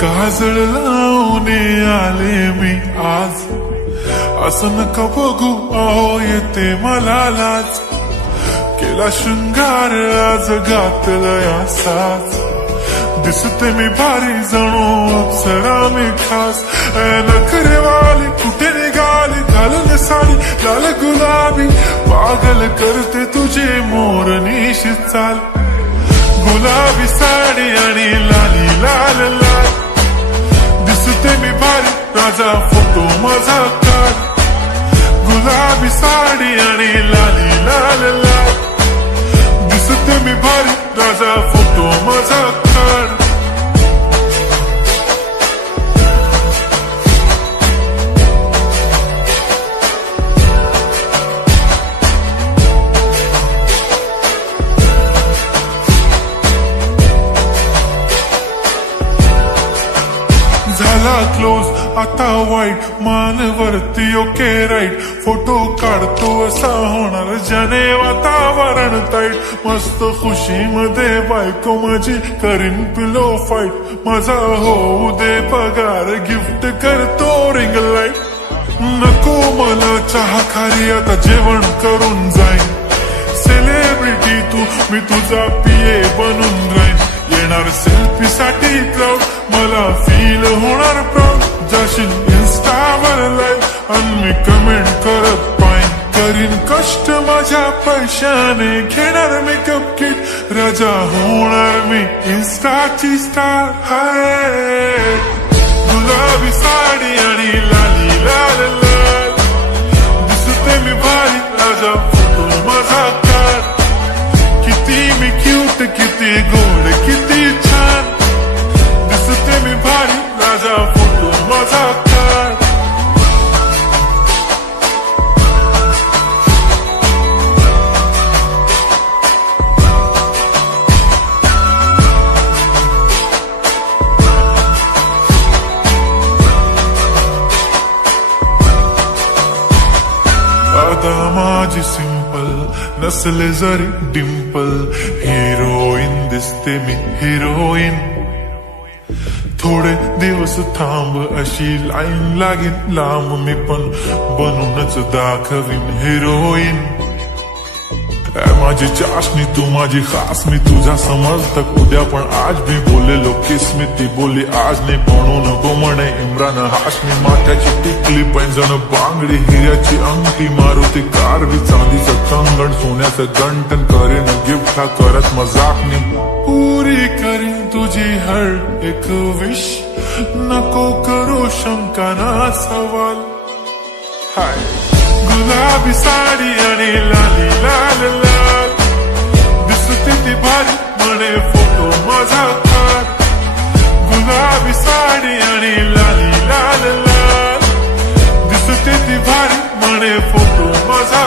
काजळ लावून आले मी आज, असं नका बघू अहो येते मला लाज, केला शृंगार आज घातलं असाच, दिसते मी भारी जणू अप्सरा मी खास, नखरेवाली कुठे निघाली घालून साडी लाल गुलाबी, पागल करते तुझे मोरनीशी चाल, गुलाबी साडी आणि लाली लाल लाल, दिसते मी भारी राजा फोटो माझा काढ, गुलाबी साडी आणि लाली लाल लाल, दिसते मी भारी राजा फोटो माझा काढ. झाला क्लोज आता वाईट, मान वरती ओके राईट, फोटो काढतो असा होणार ज्याने वातावरण ताईट, मस्त खुशी मध्ये बायको माझी करीन पिलो फाईट, माझा होऊ दे पगार गिफ्ट करतो रिंग लाईट, नको मला चहा खारी आता जेवण करून जाईन, सेलिब्रिटी तू मी तुझा पिये बनून राहीन, येणार सेल्फी साठी क्राऊड मला फील होणार प्राऊड, जाशील इन्स्टावर लाईव्ह आणि मी कमेंट करत पाईन, करीन कष्ट माझ्या पैशाने घेणार मेकअप किट, राजा होणार मी इन्स्टाची स्टार. हाय गुलाबी साडी आणि लाली लाल लाल, दिसते मी भारी राजा फोटो माझा काढ, किती मी क्यूट किती गोड किती छान, दिसते मी भारी राजा फोटो माझा काढ. आता माझी सिंपल नसले जरी डिंपल, हिरोईन दिसते मी हिरोईन, थोडे दिवस थांब अशी लाईन लागेल लांब, मी पण बनूनच दाखवीन हिरोईन, माझी चाशनी तू माझी खास, मी तुझा समजतक उद्या पण आज भी बोलेलो किस्मी, ती बोली आज नाही म्हणून नको म्हणे इम्रान हाशमी, माथ्याची टिकली पैंजण बांगडी हिऱ्याची अंगठी, मारुती कारवी चांदीचं कंगण, सोन्याचं गंटन, करेन गिफ्ट हा करत मजाकनी, पुरी करीन तुझी हर एक विश, नको करू शंका ना सवाल. हाय गुलाबी साडी आणि लाली लाल लाल, दिसते ती भारी म्हणे फोटो माझा काढ, गुलाबी साडी आणि लाली लाल लाल, दिसते ती भारी म्हणे फोटो माझा